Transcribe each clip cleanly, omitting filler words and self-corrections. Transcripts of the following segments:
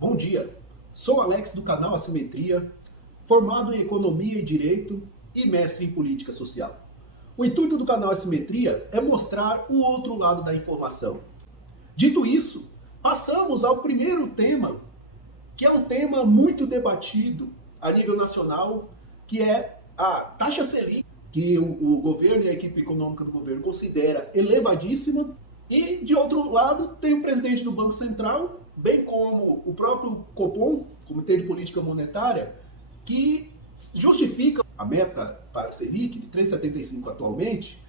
Bom dia, sou Alex do canal Assimetria, formado em Economia e Direito e mestre em Política Social. O intuito do canal Assimetria é mostrar o outro lado da informação. Dito isso, passamos ao primeiro tema, que é um tema muito debatido a nível nacional, que é a taxa Selic, que o governo e a equipe econômica do governo considera elevadíssima. E, de outro lado, tem o presidente do Banco Central, bem como o próprio Copom, Comitê de Política Monetária, que justifica a meta para a Selic de 3,75 atualmente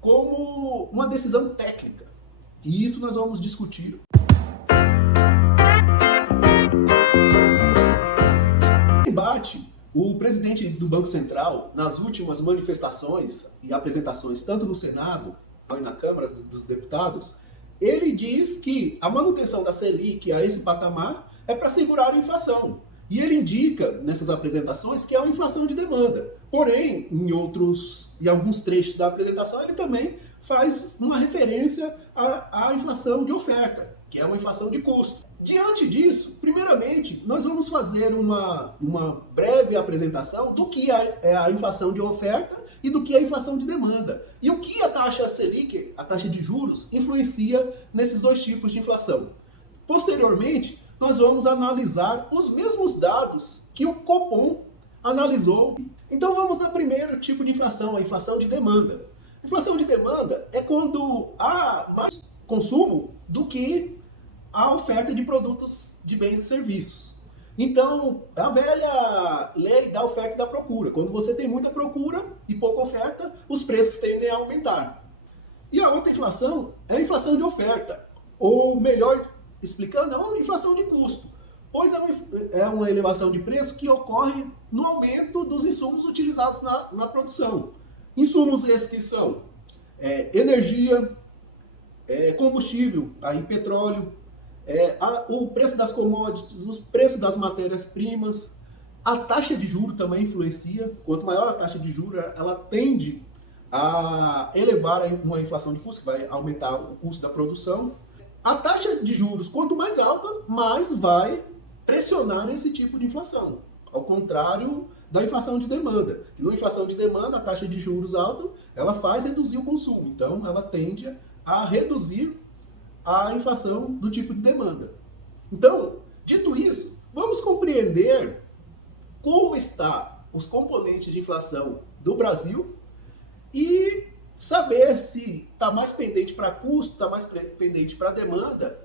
como uma decisão técnica. E isso nós vamos discutir. No debate, o presidente do Banco Central, nas últimas manifestações e apresentações, tanto no Senado e na Câmara dos Deputados, ele diz que a manutenção da Selic a esse patamar é para segurar a inflação. E ele indica nessas apresentações que é uma inflação de demanda. Porém, em alguns trechos da apresentação, ele também faz uma referência à inflação de oferta, que é uma inflação de custo. Diante disso, primeiramente, nós vamos fazer uma breve apresentação do que é a inflação de oferta e do que é a inflação de demanda. E o que a taxa Selic, a taxa de juros, influencia nesses dois tipos de inflação. Posteriormente, nós vamos analisar os mesmos dados que o Copom analisou. Então vamos ao primeiro tipo de inflação, a inflação de demanda. Inflação de demanda é quando há mais consumo do que a oferta de produtos de bens e serviços. Então, é a velha lei da oferta e da procura. Quando você tem muita procura e pouca oferta, os preços tendem a aumentar. E a outra inflação é a inflação de oferta, ou melhor explicando, é uma inflação de custo, pois é uma elevação de preço que ocorre no aumento dos insumos utilizados na produção. Insumos esses que são energia, combustível, aí petróleo, o preço das commodities, os preços das matérias-primas, a taxa de juros também influencia. Quanto maior a taxa de juros, ela tende a elevar uma inflação de custo, que vai aumentar o custo da produção. A taxa de juros, quanto mais alta, mais vai pressionar esse tipo de inflação. Ao contrário da inflação de demanda. Na inflação de demanda, a taxa de juros alta, ela faz reduzir o consumo. Então, ela tende a reduzir a inflação do tipo de demanda. Então, dito isso, vamos compreender como estão os componentes de inflação do Brasil e saber se está mais pendente para custo, está mais pendente para demanda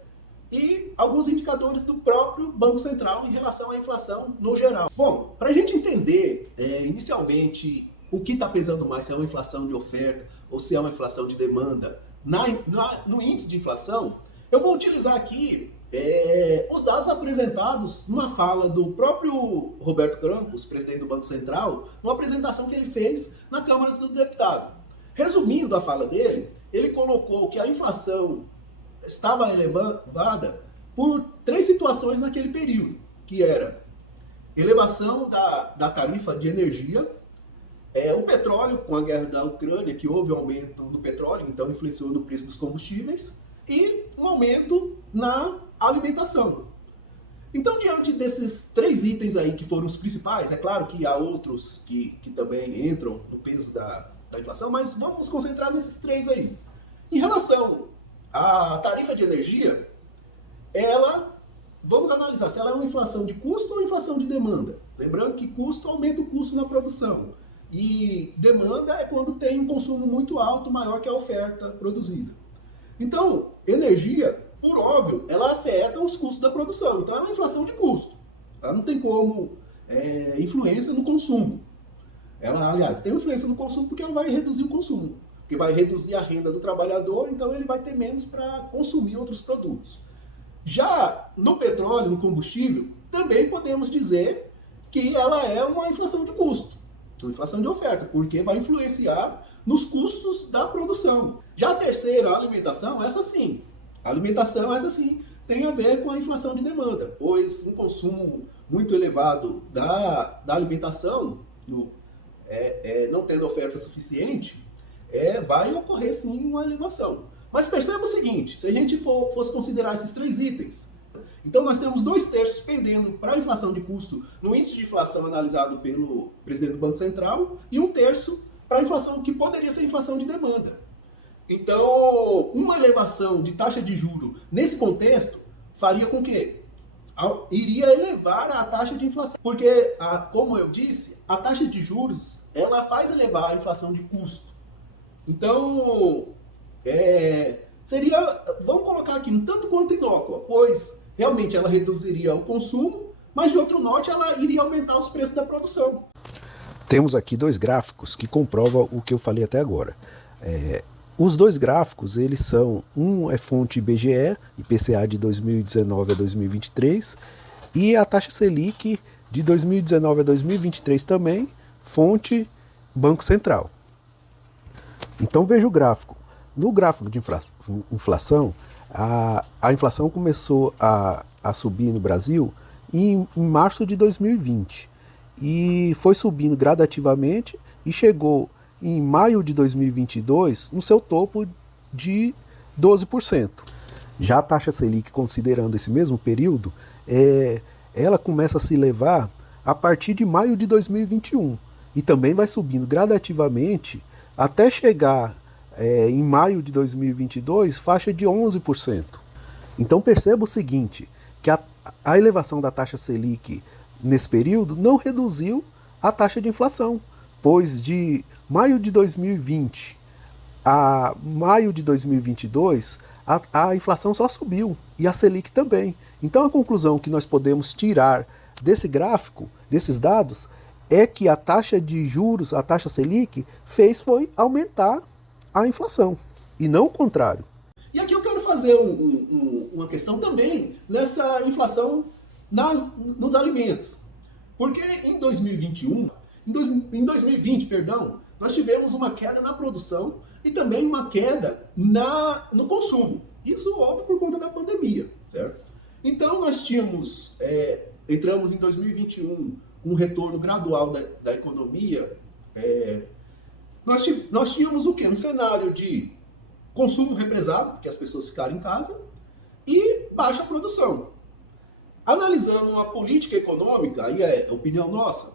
e alguns indicadores do próprio Banco Central em relação à inflação no geral. Bom, para a gente entender inicialmente o que está pesando mais, se é uma inflação de oferta ou se é uma inflação de demanda no índice de inflação, eu vou utilizar aqui os dados apresentados numa fala do próprio Roberto Campos, presidente do Banco Central, numa apresentação que ele fez na Câmara dos Deputados. Resumindo a fala dele, ele colocou que a inflação estava elevada por três situações naquele período, que era elevação da tarifa de energia, o petróleo, com a guerra da Ucrânia, que houve um aumento do petróleo, então influenciou no preço dos combustíveis, e um aumento na alimentação. Então, diante desses três itens aí que foram os principais, é claro que há outros que também entram no peso da inflação, mas vamos nos concentrar nesses três aí. Em relação à tarifa de energia, vamos analisar se ela é uma inflação de custo ou inflação de demanda. Lembrando que custo aumenta o custo na produção. E demanda é quando tem um consumo muito alto, maior que a oferta produzida. Então, energia, por óbvio, ela afeta os custos da produção. Então, é uma inflação de custo. Ela não tem como influência no consumo. Ela, aliás, tem influência no consumo porque ela vai reduzir o consumo. Porque vai reduzir a renda do trabalhador, então ele vai ter menos para consumir outros produtos. Já no petróleo, no combustível, também podemos dizer que ela é uma inflação de custo. Uma inflação de oferta, porque vai influenciar nos custos da produção. Já a terceira, a alimentação, essa sim. A alimentação, essa sim, tem a ver com a inflação de demanda, pois um consumo muito elevado da alimentação, não tendo oferta suficiente, vai ocorrer sim uma elevação. Mas perceba o seguinte, se a gente fosse considerar esses três itens, Então nós temos 2/3 pendendo para a inflação de custo no índice de inflação analisado pelo presidente do Banco Central e 1/3 para a inflação que poderia ser inflação de demanda. Então, uma elevação de taxa de juro nesse contexto faria com que iria elevar a taxa de inflação. Porque, como eu disse, a taxa de juros ela faz elevar a inflação de custo. Então, vamos colocar aqui, um tanto quanto inócua, pois realmente ela reduziria o consumo, mas de outro norte ela iria aumentar os preços da produção. Temos aqui 2 gráficos que comprovam o que eu falei até agora. Os 2 gráficos, eles são, um é fonte IBGE, IPCA de 2019 a 2023, e a taxa Selic de 2019 a 2023 também, fonte Banco Central. Então veja o gráfico. No gráfico de inflação, a inflação começou a subir no Brasil em março de 2020 e foi subindo gradativamente e chegou em maio de 2022 no seu topo de 12%. Já a taxa Selic, considerando esse mesmo período, ela começa a se elevar a partir de maio de 2021 e também vai subindo gradativamente até chegar em maio de 2022, faixa de 11%. Então perceba o seguinte, que a elevação da taxa Selic nesse período não reduziu a taxa de inflação, pois de maio de 2020 a maio de 2022, a inflação só subiu e a Selic também. Então a conclusão que nós podemos tirar desse gráfico, desses dados, é que a taxa de juros, a taxa Selic, foi aumentar a inflação, e não o contrário. E aqui eu quero fazer uma questão também nessa inflação nos alimentos. Porque em 2020, nós tivemos uma queda na produção e também uma queda no consumo. Isso houve por conta da pandemia, certo? Então nós entramos em 2021 um retorno gradual da economia. Nós tínhamos o quê? Um cenário de consumo represado, porque as pessoas ficaram em casa, e baixa produção. Analisando a política econômica, aí é opinião nossa,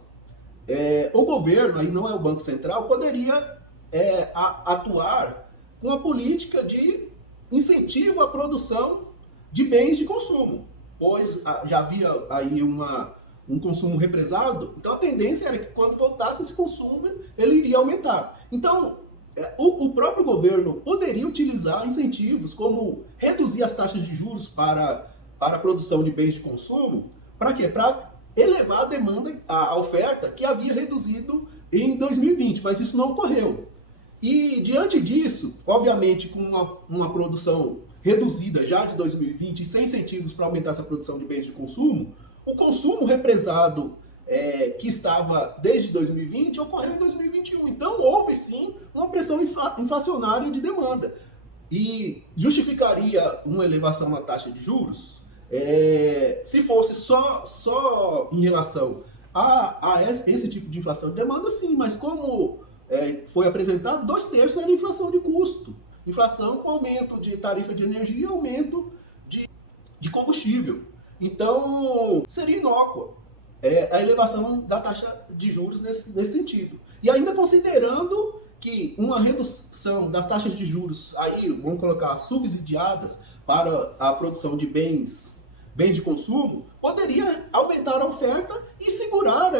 o governo, aí não é o Banco Central, poderia atuar com a política de incentivo à produção de bens de consumo, pois já havia aí um consumo represado, então a tendência era que quando voltasse esse consumo, ele iria aumentar. Então, o próprio governo poderia utilizar incentivos como reduzir as taxas de juros para a produção de bens de consumo. Para quê? Para elevar a demanda, a oferta que havia reduzido em 2020, mas isso não ocorreu. E diante disso, obviamente com uma produção reduzida já de 2020 e sem incentivos para aumentar essa produção de bens de consumo, o consumo represado que estava desde 2020 ocorreu em 2021. Então houve sim uma pressão inflacionária de demanda. E justificaria uma elevação na taxa de juros se fosse só em relação a esse tipo de inflação de demanda, sim, mas como foi apresentado, 2/3 era inflação de custo. Inflação com aumento de tarifa de energia e aumento de combustível. Então, seria inócua a elevação da taxa de juros nesse sentido. E ainda considerando que uma redução das taxas de juros, aí vamos colocar subsidiadas para a produção de bens de consumo, poderia aumentar a oferta e segurar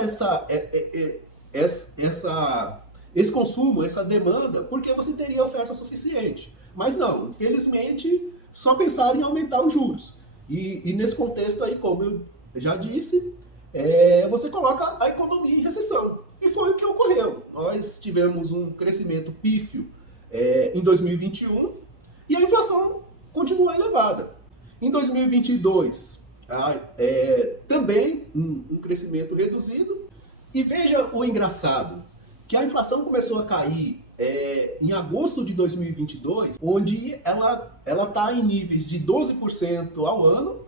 esse consumo, essa demanda, porque você teria oferta suficiente. Mas não, infelizmente, só pensaram em aumentar os juros. E nesse contexto aí, como eu já disse, você coloca a economia em recessão. E foi o que ocorreu. Nós tivemos um crescimento pífio em 2021 e a inflação continua elevada. Em 2022, também um crescimento reduzido. E veja o engraçado, que a inflação começou a cair em agosto de 2022, onde ela está em níveis de 12% ao ano,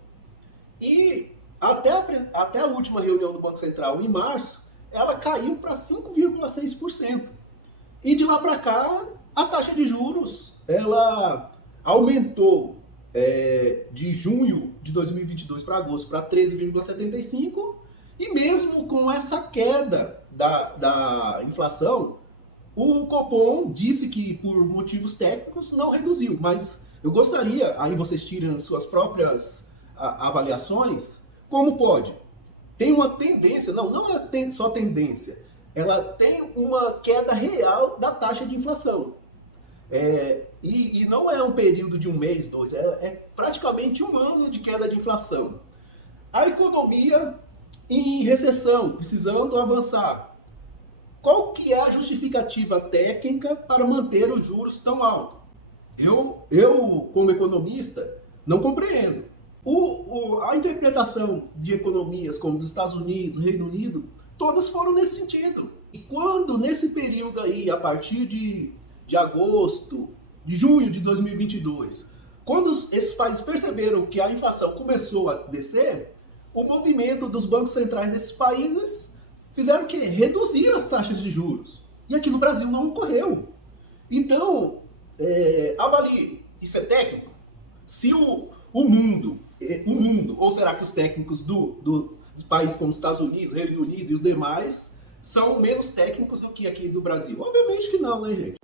e até a última reunião do Banco Central, em março, ela caiu para 5,6%. E de lá para cá, a taxa de juros ela aumentou de junho de 2022 para agosto para 13,75%, e mesmo com essa queda da inflação, o Copom disse que por motivos técnicos não reduziu, mas eu gostaria, aí vocês tiram suas próprias avaliações, como pode? Tem uma tendência, não é só tendência, ela tem uma queda real da taxa de inflação. E não é um período de um mês, dois, é praticamente um ano de queda de inflação. A economia em recessão, precisando avançar. Qual que é a justificativa técnica para manter os juros tão altos? Eu como economista, não compreendo. A interpretação de economias como dos Estados Unidos, Reino Unido, todas foram nesse sentido. E quando, nesse período aí, a partir de agosto, de junho de 2022, quando esses países perceberam que a inflação começou a descer, o movimento dos bancos centrais desses países fizeram o quê? Reduzir as taxas de juros. E aqui no Brasil não ocorreu. Então, avalie, isso é técnico? Se o mundo, ou será que os técnicos dos países como Estados Unidos, Reino Unido e os demais são menos técnicos do que aqui do Brasil? Obviamente que não, né, gente?